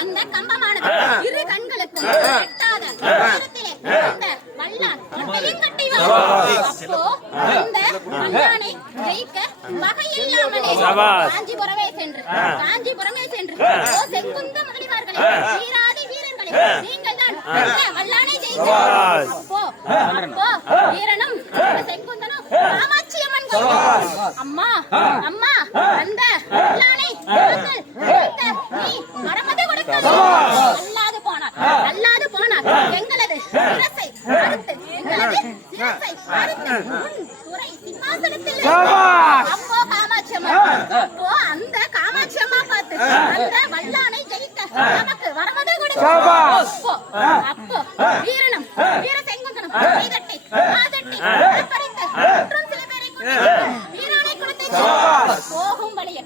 அந்த கம்பமானது இரு கண்களுக்கும் எட்டாத உயரத்திலே அந்த வல்லான் ஒட்டையும் கட்டி அப்போ அந்த வல்லானை ஜெயிக்க வகையில்லாமலே காஞ்சிபுரமே சென்று ஓ செங்குந்த முதலிமார்களே வீராதி வீரர்களே நீங்கள் தான் அந்த வல்லானை ஜெயிக்க அப்போ வீரனும் செங்குந்தனும் காமாட்சி அம்மன் கோயில் அம்மா அம்மா அந்த வல்லானை நீ மரமதை கொடுக்க அல்லாது போனார் எங்களது சிரசை அறுத்து துறை சிம்மாசனத்தில் அப்போ காமாட்சி அம்மா அப்போ அந்த காமாட்சி அம்மா பார்த்து அந்த வல்லானை ஜெயிக்க நமக்கு வரமதை கொடுக்க அப்போ வீரனும் வீர செங்குந்தனும் கைதட்டி ஆதட்டி பறித்து மற்றும் சில பேரை வீரானை கொடுத்து போகும் வழியே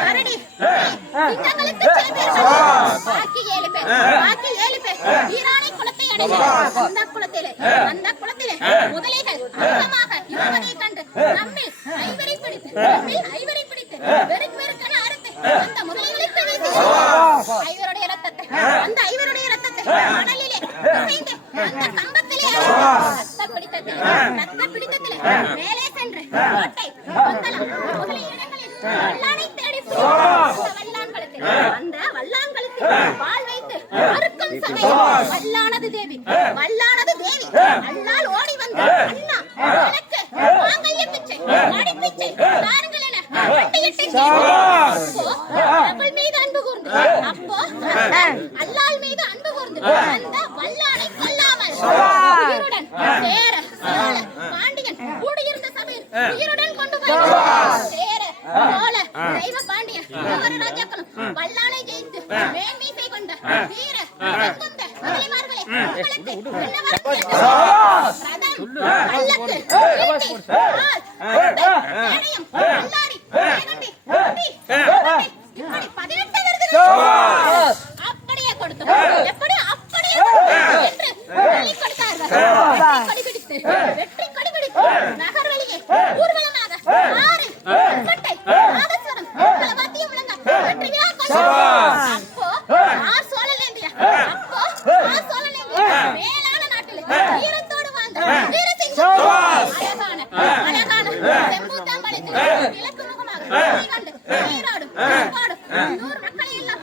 கரடி சிங்கங்களுக்கு சில பேர் பாக்கி 7 பேர் வீரானை குலத்தை அடைந்தார் அந்த குலத்திலே முதலைகள் அதிகமாக இருப்பதைக் கண்டு நம்மில் ஐவரை பிடித்து வெறுக்கென அறுத்து அந்த முதலைகளுக்கு வீசி அந்த ஐவருடைய ரத்தத்தை மணலிலே பிசைந்து அந்த கம்பத்திலே ரத்த பிடித்தத்திலே மேலே சென்று கோட்டை கொந்தளம் முதலிய இடங்களில் வல்லானை தேடி அந்த வல்லான்களுக்கு பால் வைத்து அறுக்கும் சமயம் வல்லானது தேவி அல்லால் ஓடி வந்து அண்ணா எனக்கு மாங்கல்ய பிச்சை நடி பிச்சை தாருங்கள் என கட்டியிட்டு அவள் மீது அன்பு கூர்ந்து அப்போ அல்லால் மீது அன்பு கூர்ந்து அந்த வல்லானை கொல்லாமல் உயிருடன் சேர சோழ பாண்டியன் கூடியிருந்த சபையில் உயிருடன் கொண்டு போய் சேர சோழ தெய்வ பாண்டியன் ராஜாக்களும் வல்லானை ஜெயித்து மேன்மீசை கொண்ட வீர செங்குந்த முதலிமார்களே உங்களுக்கு அப்படியே கொடுத்து வெற்றி கொடி பிடித்து நகர் வழியே ஊர்வலமாக அப்போ மேலான நாட்டில் வீரத்தோடு வாழ்ந்த அழகான செம்பூத்தாம்பழத்தில் கிழக்கு முகமாக கண்டு நீராடும் ஊர் மக்களை எல்லாம்